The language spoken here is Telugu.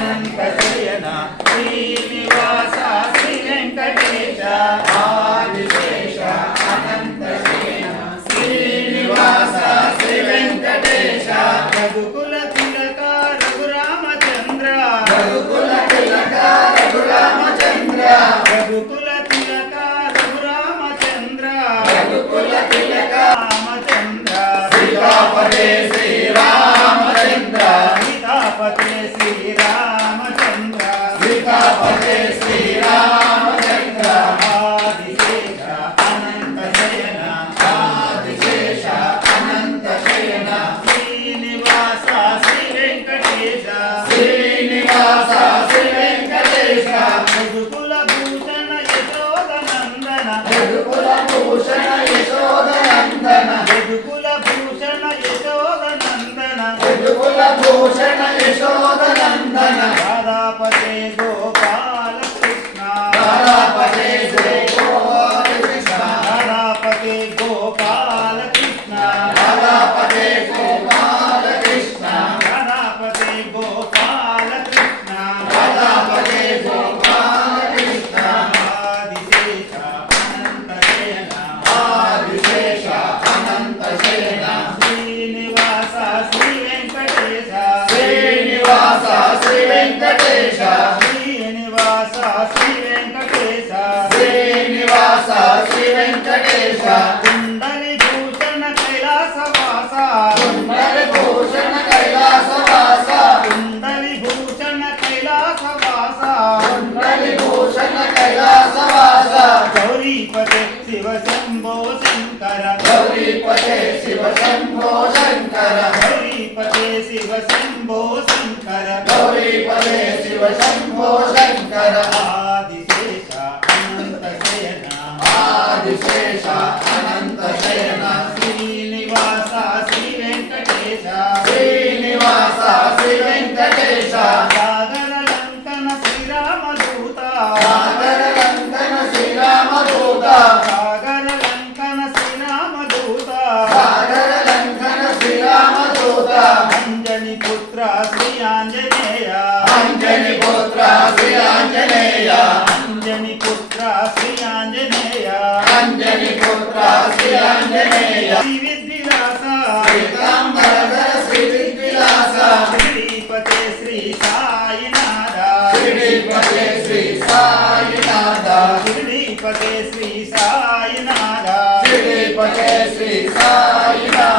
అనంత శయన శ్రీనివాస శ్రీ వెంకటేశ ఆదిశేష అనంత శయన శ్రీనివాస శ్రీ వెంకటేశ రఘుకుల తిలక రఘురామచంద్ర రఘుకుల తిలక రఘురామచంద్ర రఘుకుల తిలక రఘురామచంద్ర రఘుకుల తిలక రామచంద్ర సీతాపతే శ్రీరామచంద్ర సీతాపతే శ్రీరామచంద్ర సీతాపతే శ్రీరామచంద్ర ఆదిశేష అనంత శయన ఆదిశేష అనంత శయన శ్రీనివాస శ్రీ వెంకటేశ శ్రీనివాస శ్రీ వెంకటేశ రఘుకుల భూషణ యశోద నందన రఘుకుల భూషణ యశోద నందన రఘుకుల భూషణ యశోద నందన రఘుకుల భూషణ యశోద నందన రాధాపతే గోపాల కృష్ణ రాధాపతే గోపాల కృష్ణ రాధాపతే గోపాల కృష్ణ రాధాపతే గోపాల కృష్ణ రాధాపతే గోపాల కృష్ణ రాధాపతే గోపాల కృష్ణ ఆదిశేష అనంత శయన ఆదిశేష అనంత శయన శ్రీనివాస శ్రీ వెంకటేశ శ్రీనివాస శ్రీ వెంకటేశ శ్రీనివాస శ్రీ వెంకటేశ శ్రీనివాస శ్రీ వెంకటేశ కుండలి భూషణ కైలాసవాస కుండలి భూషణ కైలాసవాస కుండలి భూషణ కైలాసవాస కుండలి భూషణ కైలాసవాస గౌరీపతే శివ శంభో శంకర గౌరీపతే శివ శంభో శంకర గౌరీపతే శివ శంభో శంకర గౌరీపతే శివ శంభో శంకర ఆదిశేష అనంత శయన ఆదిశేష అనంత శయన శ్రీనివాస శ్రీ వెంకటేశ శ్రీనివాస శ్రీ వెంకటేశ సాగర లంకన శ్రీరామదూత సాగర లంకన శ్రీరామదూత సాగర లంకన శ్రీరామదూత సాగర లంకన శ్రీరామదూత అంజని పుత్ర శ్రీ ఆంజనేయ అంజని పుత్ర శ్రీ ఆంజనేయ అంజని పుత్ర శ్రీ ఆంజనేయ అంజని పుత్ర శ్రీ ఆంజనేయ శ్రీ విద్విలాస